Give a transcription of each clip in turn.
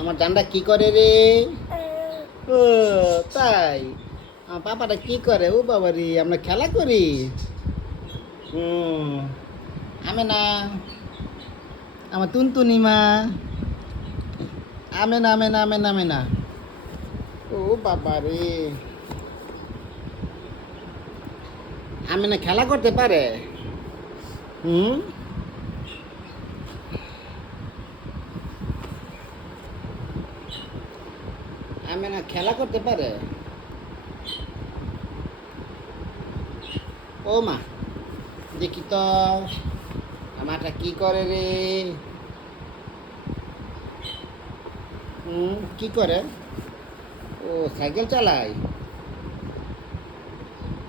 আমার জানটা কি করে রে? ও তাই? আমার পাপাটা কি করে? ও বাবা রে, আমরা খেলা করি। হুম, আমি না, আমার টুনটুনি মা। আমি না, আমি না, আমি না, আমি না। ও বাবা রে, আমি না খেলা করতে পারে? হুম, আমি না খেলা করতে পারে? ও মা, দেখি তো আমারটা কি করে রে? কি করে? ও সাইকেল চালায়।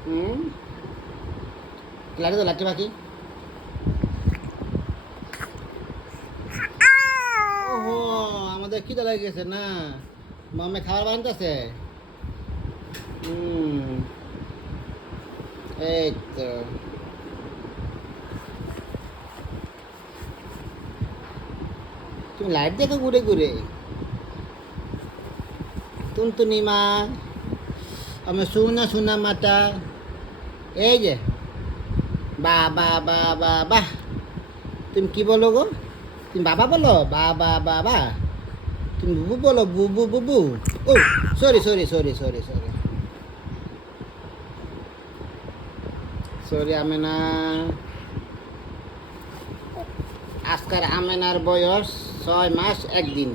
হুম, লাঠি তো লাঠি বাকি। ওহো, আমাদের খিদে লেগে গেছে না? মামে খাবার বানাইতেছে। হুম, এই তো। তুমি লাইট দেখো ঘুরে ঘুরে। টুনটুনি মা, আমি শুনা শুনা মাটা। এই যে, বা বা বা বা বাহ। তুমি কি বলো গো? তুমি বাবা বলো, বা বা বা বা। তুমি বুবু বলো, বুবু বুবু। ও sorry sorry sorry sorry sorry sorry, Amena. আজকার আমেনার বয়স 6 মাস 1 দিন।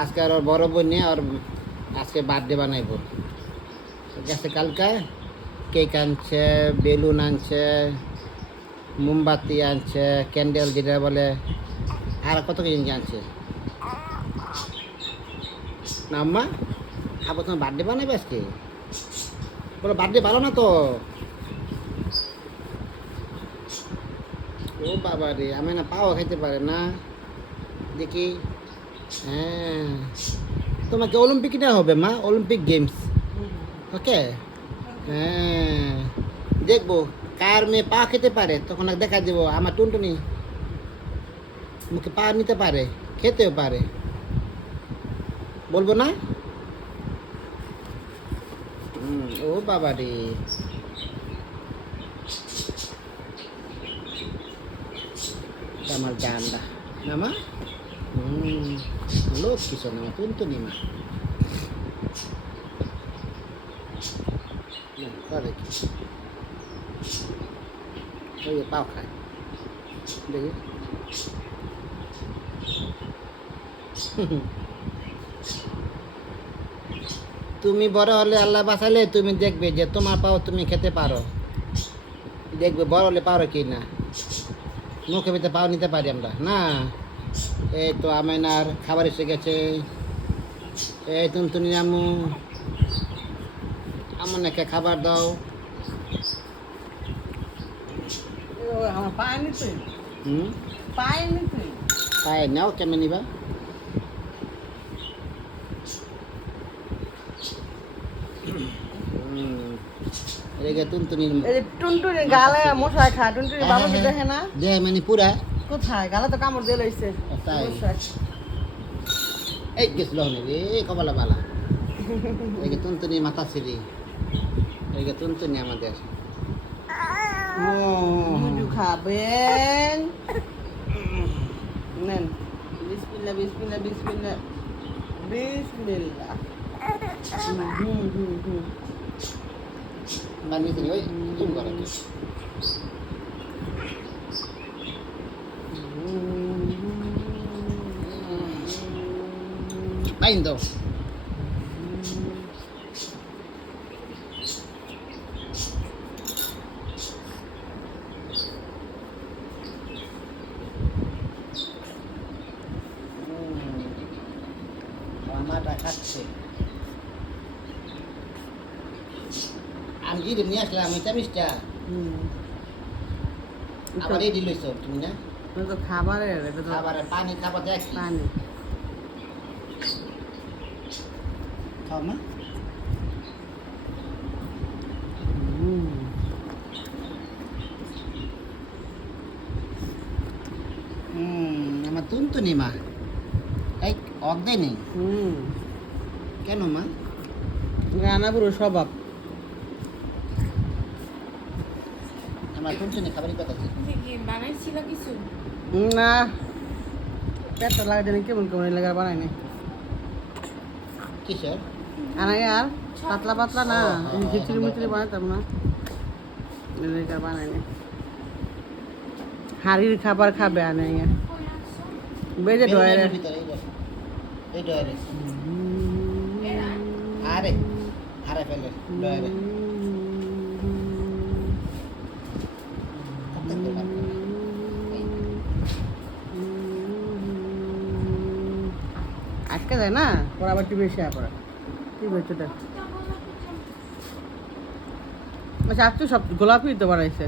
আজকে ওর বড় বোন নিয়ে ওর আজকে বার্থডে বানাইবো। গেছে কালকে, কেক আনছে, বেলুন আনছে, মোমবাতি আনছে, ক্যান্ডেল যেটা বলে, আর কত কি জিনিস আনছে। না আম্মা, আবার তোমার বার্থডে বানাবে আজকে? বলো বার্থডে ভালো না তো। ও বাবা রে, আমি না পাও খাইতে পারে না। দেখি। হ্যাঁ, তোমাকে অলিম্পিক নেওয়া হবে মা, অলিম্পিক গেমস। ওকে। হ্যাঁ, দেখবো কার মেয়ে পা খেতে পারে, তখন দেখা দেবো। আমার টুনটুনি মুখে পা নিতে পারে, খেতেও পারে। বলবো না? ও বাবা রে, আমার জানলা না মা। লোক কিছু না, আমার টুনটুনি মা। না, করে কি? ওই যে পাও খায়, দেখি। তুমি বড় হলে, আল্লাহ বাঁচালে, তুমি দেখবে যে তোমার পাও তুমি খেতে পারো। দেখবে বড় হলে পারো কি না। মুখে ভিতরে পাও নিতে পারি আমরা না? এই তো আমেনার খাবার এসে গেছে। এই টুনটুনি আম্মু, আমাকে খাবার দাও। আমার পায়নি তুই, হুম, পায়নি তুই। পায়ে নাও, কেমন নিবা? রেগে টুনটুনির এই যে টুনটুনি মাথা গালে ছিঁড়ে। মশাই খায়, টুনটুনি হ্যাঁ বাবাকে হ্যাঁ দেখে না? হ্যাঁ, দে মানে পুরা। কোথায় গালে তো কামড় দিয়ে লইছে তাই? মশাই। এই গেছিল রে, কপালা বালা। রেগে টুনটুনি মাথা ছিঁড়ি। রেগে টুনটুনি আমাদের। ও জুজু খাবেন, নেন। বিসমিল্লাহ বিসমিল্লাহ বিসমিল্লাহ বিসমিল্লাহ। হুম হুম হুম। বানিয়েছি ওই জুম করা কি? বাইন দাও। আমার মাটা খাচ্ছে। আমি যে নিয়ে আসলাম ওই চামিচটা, হুম। আবার এই দিল তুমি না? এটা তো খাবারের, এটা তো খাবারের পানি খাবার দেখ। পানি। খাও না? হুম। আমার টুনটুনি মা। এই অক দেয়নি হুম কেন মা রান্না পুরো স্বভাব আমার শুনছি না খাবারই কথা আছে বানাইছিল কিছু না পেটটা লাগে জানি কেমন কেমন এই লাগার বানাই নাই কিসের আনা আর পাতলা পাতলা না ও, ও, খিচুড়ি ও, মিচুড়ি ও। বানাতাম না এই লাগার বানাই নাই হাড়ির খাবার খাবে আনে বেজে ঢোয় রে ভিতরে এই ডয়ারে আরে আরে ফেলে ডয়ারে আটকে যায় না পর আবার টিভি এসে পড়া কি হয়েছে ওটা আচ্ছা আজকে সব গোলাপি তো বানাইছে